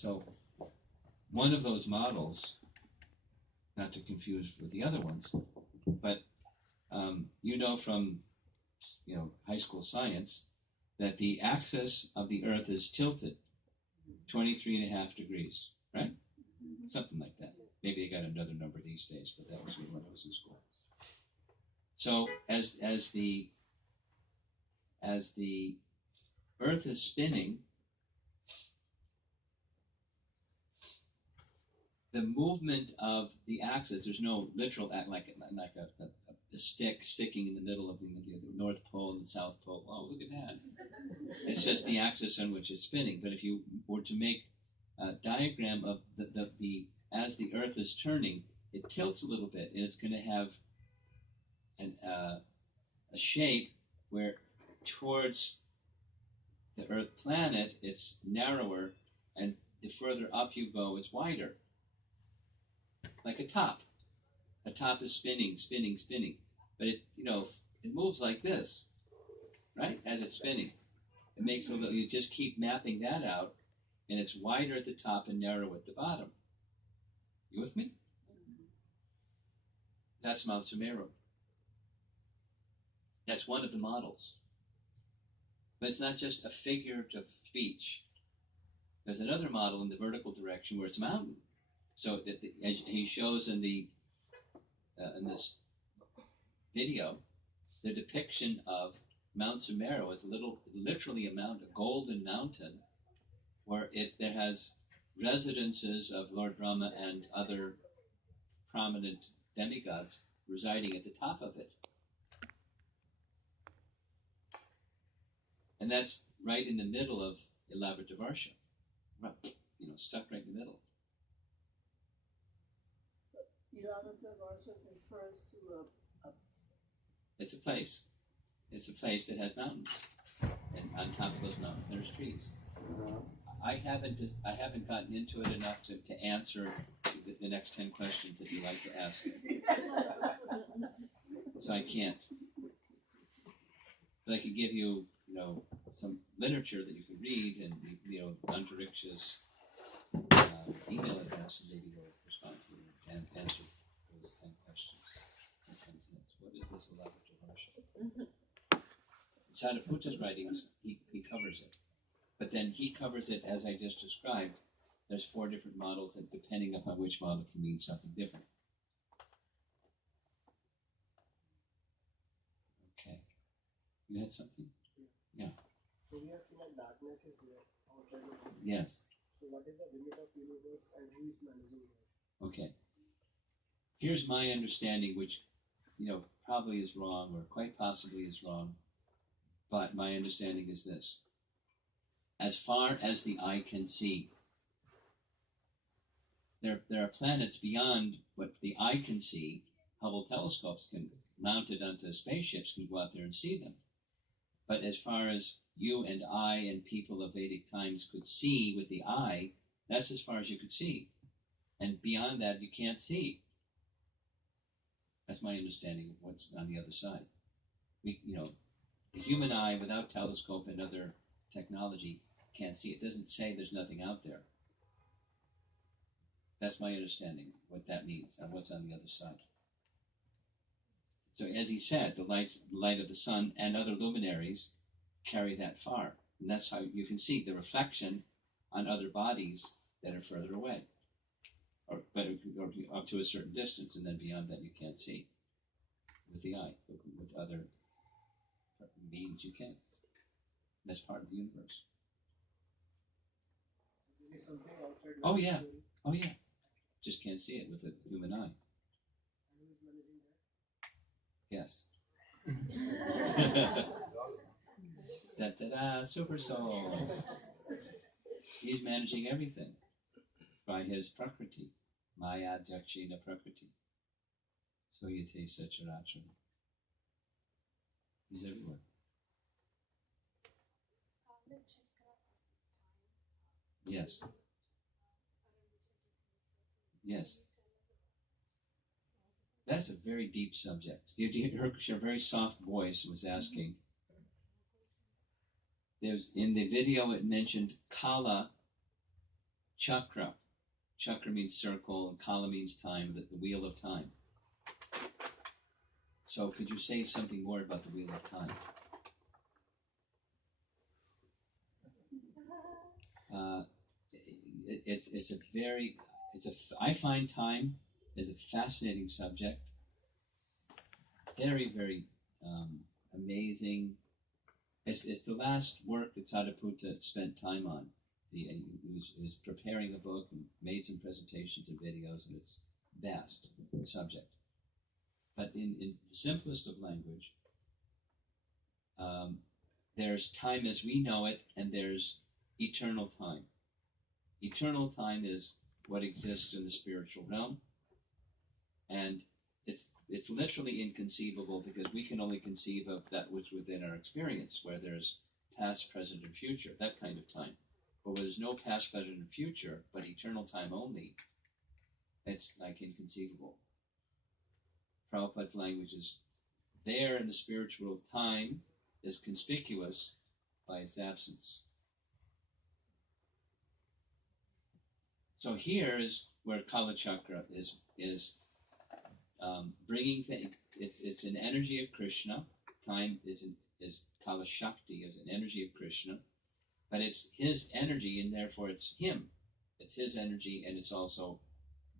So one of those models, not to confuse with the other ones, but you know from high school science that the axis of the Earth is tilted 23.5 degrees, right? Something like that. Maybe they got another number these days, but that was when I was in school. So as the Earth is spinning, the movement of the axis, there's no literal act like a stick sticking in the middle of the North Pole and the South Pole. Oh, look at that. It's just the axis on which it's spinning. But if you were to make a diagram of the as the Earth is turning, it tilts a little bit, and it's going to have a shape where towards the Earth planet it's narrower, and the further up you go, it's wider. Like a top. A top is spinning, spinning, spinning. But it moves like this, right? As it's spinning. It makes a little, you just keep mapping that out, and it's wider at the top and narrow at the bottom. You with me? That's Mount Sumeru. That's one of the models. But it's not just a figurative speech. There's another model in the vertical direction where it's a mountain. So as he shows in this video, the depiction of Mount Sumeru is literally a golden mountain, where there has residences of Lord Brahma and other prominent demigods residing at the top of it. And that's right in the middle of Ilavadavarsha. Stuck right in the middle. Ilavadavarsha refers to It's a place. It's a place that has mountains, and on top of those mountains there's trees. I haven't gotten into it enough to answer the next 10 questions that you like to ask. So I can't. But I could give you, some literature that you could read, and Antariksha's email address, and maybe he'll respond to you and answer those 10 questions. What is this Ilavadavarsha? Sadaputa's writings, he covers it. But then he covers it as I just described. There's 4 different models, and depending upon which model can mean something different. Okay. You had something? Yeah. So we have seen that darkness is there outside of the universe. Yes. So what is the limit of universe and who is managing it? Okay. Here's my understanding, which, probably is wrong, or quite possibly is wrong, but my understanding is this. As far as the eye can see, there are planets beyond what the eye can see. Hubble telescopes mounted onto spaceships can go out there and see them. But as far as you and I and people of Vedic times could see with the eye, that's as far as you could see. And beyond that, you can't see. That's my understanding of what's on the other side. The human eye without telescope and other technology can't see. It doesn't say there's nothing out there. That's my understanding of what that means and what's on the other side. So as he said, the light of the sun and other luminaries carry that far. And that's how you can see the reflection on other bodies that are further away. Or up to a certain distance, and then beyond that you can't see with the eye. With other means you can. That's part of the universe. There is something outside. Oh yeah. Oh yeah. Just can't see it with a human eye. And who is managing that? Yes. Da-da-da, super soul. He's managing everything by his prakriti. Maya Dakshina Prakriti. So Yate Sacharacha. He's everywhere. Yes. Yes. That's a very deep subject. Her very soft voice was asking. In the video it mentioned Kala chakra. Chakra means circle, and kala means time, the wheel of time. So could you say something more about the wheel of time? I find time is a fascinating subject, very, very amazing. It's the last work that Sariputta spent time on. He was preparing a book and made some presentations and videos, and it's vast subject. But in the simplest of language, there's time as we know it, and there's eternal time. Eternal time is what exists in the spiritual realm, and it's literally inconceivable because we can only conceive of that which within our experience, where there's past, present, and future, that kind of time. But where there's no past, present, and future, but eternal time only, it's like inconceivable. Prabhupada's language is there in the spiritual time is conspicuous by its absence. So here is where Kala Chakra is bringing things. It's an energy of Krishna. Time is Kala Shakti, is an energy of Krishna, but it's his energy, and therefore it's him. It's his energy, and it's also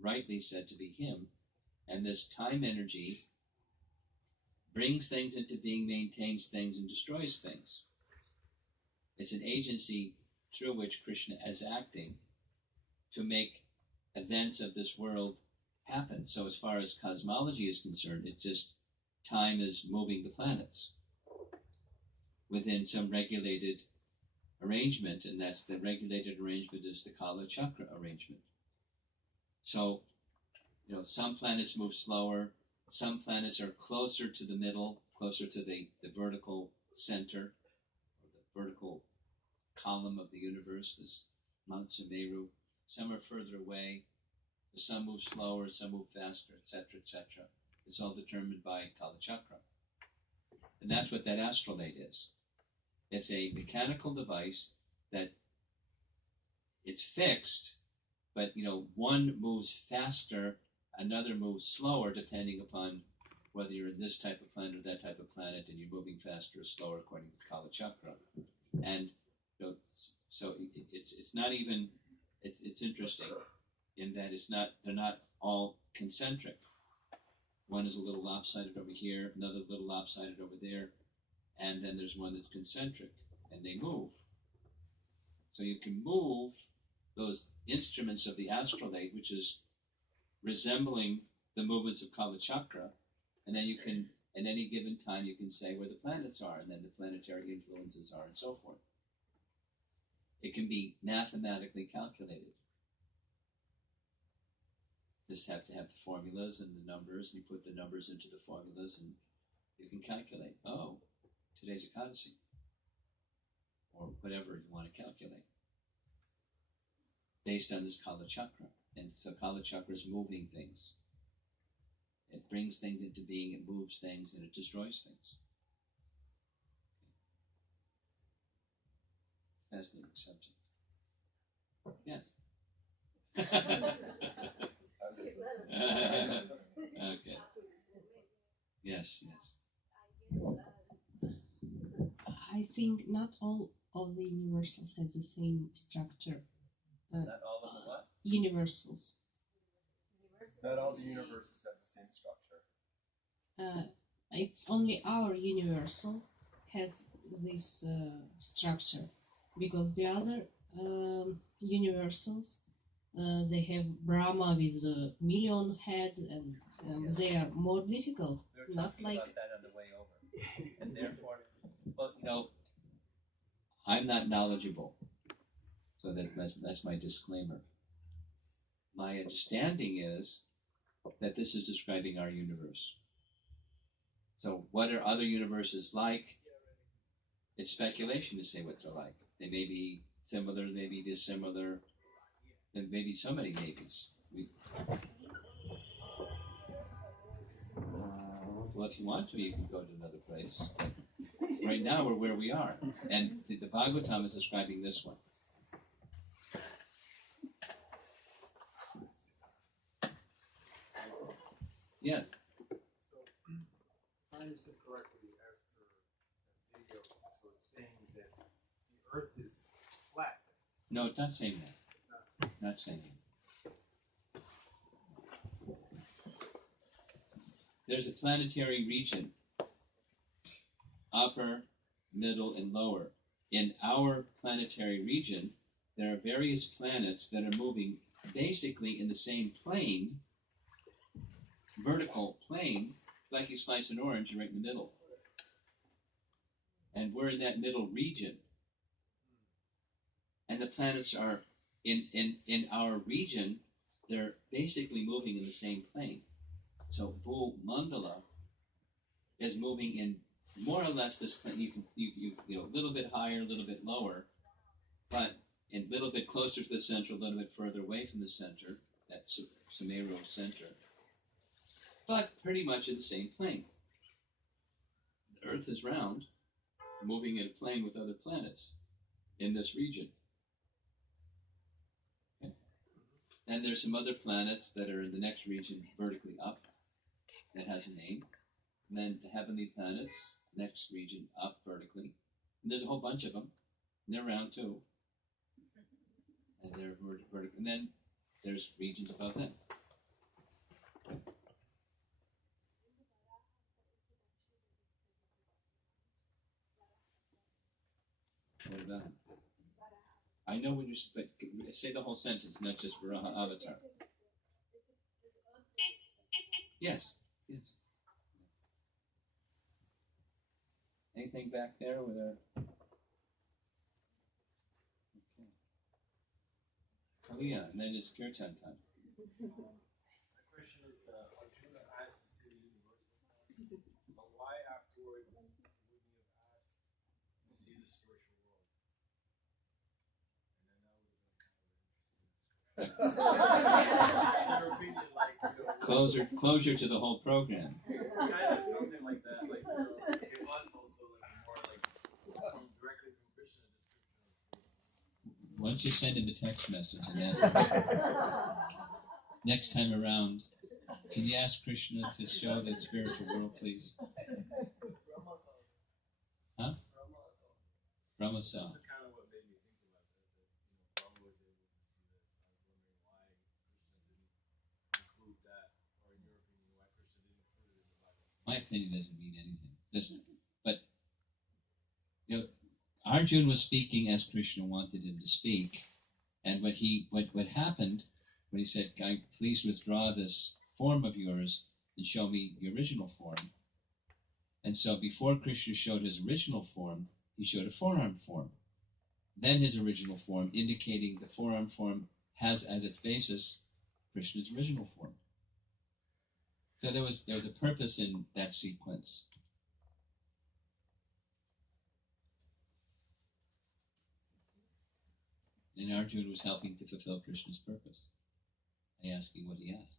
rightly said to be him. And this time energy brings things into being, maintains things, and destroys things. It's an agency through which Krishna is acting to make events of this world happen. So as far as cosmology is concerned, it just time is moving the planets within some regulated arrangement, and that's the regulated arrangement is the Kala Chakra arrangement. So, some planets move slower, some planets are closer to the middle, closer to the vertical center, or the vertical column of the universe, this Mount Sumeru. Some are further away, some move slower, some move faster, etc., etc. It's all determined by Kala Chakra. And that's what that astrolabe is. It's a mechanical device that it's fixed, but one moves faster, another moves slower, depending upon whether you're in this type of planet or that type of planet, and you're moving faster or slower according to Kala Chakra. And so it's not even it's interesting in that they're not all concentric. One is a little lopsided over here, another little lopsided over there, and then there's one that's concentric, and they move. So you can move those instruments of the astrolabe, which is resembling the movements of Kala Chakra, and then you can, at any given time, you can say where the planets are, and then the planetary influences are, and so forth. It can be mathematically calculated. Just have to have the formulas and the numbers, and you put the numbers into the formulas, and you can calculate, today's Ekadasi, or whatever you want to calculate, based on this Kala Chakra. And so Kala Chakra is moving things. It brings things into being, it moves things, and it destroys things. Fascinating subject. Yes. Okay. Yes. I think not all of the universals have the same structure. Not all of the what? Universals. Not all the universes have the same structure. It's only our universal has this structure, because the other universals they have Brahma with a million heads, and they are more difficult. We were talking about that on the way over, and therefore, I'm not knowledgeable, so that's my disclaimer. My understanding is that this is describing our universe. So what are other universes like? It's speculation to say what they're like. They may be similar, they may be dissimilar. There may be so many maybes. Well, if you want to, you can go to another place. But right now, we're where we are. And the Bhagavatam is describing this one. Yes. So, if I understood correctly, as per that video, so it's saying that the Earth is flat. No, it's not saying that. Not saying that. There's a planetary region, upper, middle, and lower. In our planetary region, there are various planets that are moving basically in the same plane, vertical plane. It's like you slice an orange, you're right in the middle. And we're in that middle region. And the planets are in our region, they're basically moving in the same plane. So Bhu Mandala is moving in more or less this plane. You know, a little bit higher, a little bit lower, but a little bit closer to the center, a little bit further away from the center, that Sumeru center, but pretty much in the same plane. The Earth is round, moving in a plane with other planets in this region. Okay. And there's some other planets that are in the next region vertically up that has a name. And then the heavenly planets, next region up vertically. And there's a whole bunch of them. And they're round too. And they're vertical. And then there's regions above them. What about them? I know when but say the whole sentence, not just Varaha Avatar. Yes, yes. Anything back there with a... Okay. Oh yeah, and then it's Kirtan time. My question is, Arjuna asked to see the universal, but why afterwards wouldn't you have asked to see the spiritual world? And then that would have been kind of interesting. In your opinion, like, you know, Closer to the whole program. kind of something like that, like, you know, give us also like more like directly from Krishna description of. Why don't you send him a text message and ask him, next time around, can you ask Krishna to show the spiritual world, please? Huh? Brahma Sal. That's kind of what made me think about that. That, you know, Brahma was able to see this. I was wondering why Krishna didn't include that, or in your opinion, why Krishna didn't include it in the Bhagavad. My opinion doesn't mean anything. But you know, Arjuna was speaking as Krishna wanted him to speak, and what happened when he said, "Please withdraw this form of yours and show me the original form." And so, before Krishna showed his original form, he showed a forearm form. Then his original form, indicating the forearm form has as its basis Krishna's original form. So there was a purpose in that sequence. And Arjuna was helping to fulfill Krishna's purpose by asking what he asked.